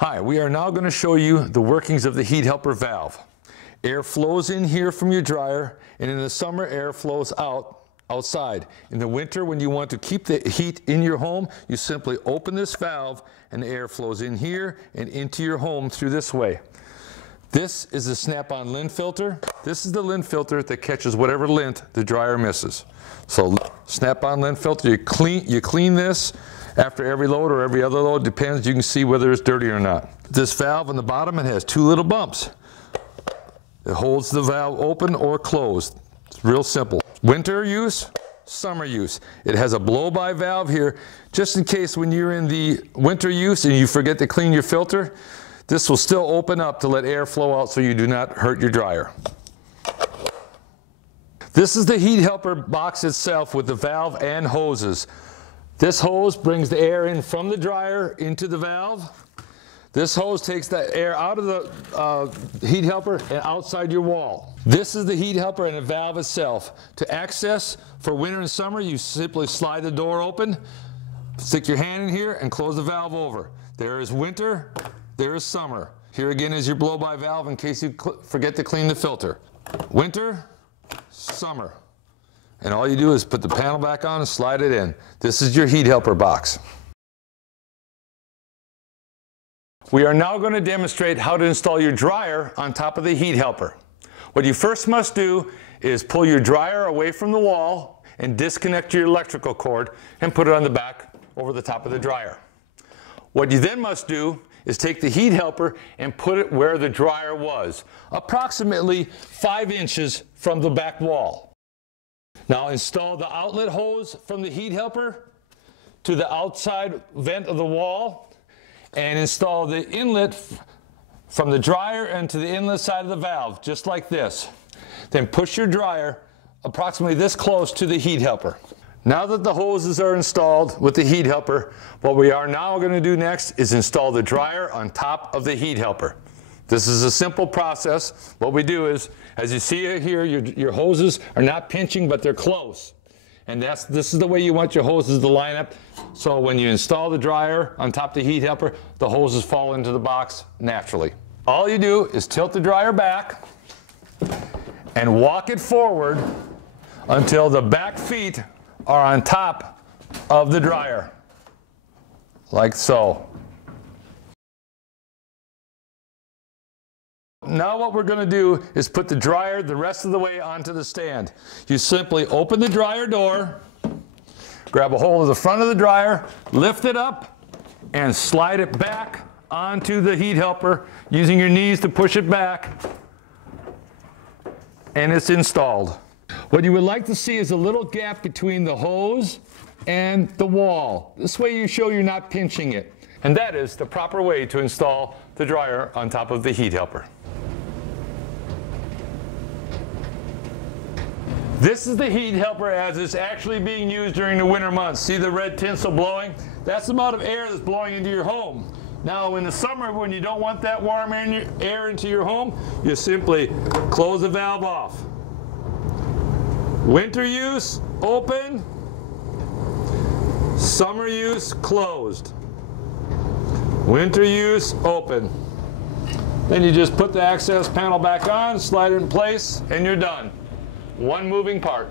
Hi, we are now going to show you the workings of the heat helper valve. Air flows in here from your dryer, and in the summer air flows outside. In the winter, when you want to keep the heat in your home, you simply open this valve and the air flows in here and into your home through this way. This is the snap-on lint filter. This is the lint filter that catches whatever lint the dryer misses. So snap-on lint filter, you clean this after every load or every other load, depends. You can see whether it's dirty or not. This valve on the bottom, it has two little bumps. It holds the valve open or closed. It's real simple. Winter use, summer use. It has a blow-by valve here, just in case when you're in the winter use and you forget to clean your filter, this will still open up to let air flow out so you do not hurt your dryer. This is the heat helper box itself with the valve and hoses. This hose brings the air in from the dryer into the valve. This hose takes the air out of the heat helper and outside your wall. This is the heat helper and the valve itself. To access for winter and summer, you simply slide the door open, stick your hand in here, and close the valve over. There is winter, there is summer. Here again is your blow-by valve in case you forget to clean the filter. Winter, summer. And all you do is put the panel back on and slide it in. This is your heat helper box. We are now going to demonstrate how to install your dryer on top of the heat helper. What you first must do is pull your dryer away from the wall and disconnect your electrical cord and put it on the back over the top of the dryer. What you then must do is take the heat helper and put it where the dryer was, approximately 5 inches from the back wall. Now install the outlet hose from the heat helper to the outside vent of the wall and install the inlet from the dryer and to the inlet side of the valve, just like this. Then push your dryer approximately this close to the heat helper. Now that the hoses are installed with the heat helper, what we are now going to do next is install the dryer on top of the heat helper. This is a simple process. What we do is, as you see it here, your hoses are not pinching, but they're close. And this is the way you want your hoses to line up. So when you install the dryer on top of the heat helper, the hoses fall into the box naturally. All you do is tilt the dryer back and walk it forward until the back feet are on top of the dryer, like so. Now what we're going to do is put the dryer the rest of the way onto the stand. You simply open the dryer door, grab a hold of the front of the dryer, lift it up, and slide it back onto the heat helper using your knees to push it back, and it's installed. What you would like to see is a little gap between the hose and the wall. This way you show you're not pinching it. And that is the proper way to install the dryer on top of the heat helper. This is the heat helper as it's actually being used during the winter months. See the red tinsel blowing? That's the amount of air that's blowing into your home. Now in the summer, when you don't want that warm air into your home, you simply close the valve off. Winter use, open. Summer use, closed. Winter use, open. Then you just put the access panel back on, slide it in place, and you're done. One moving part.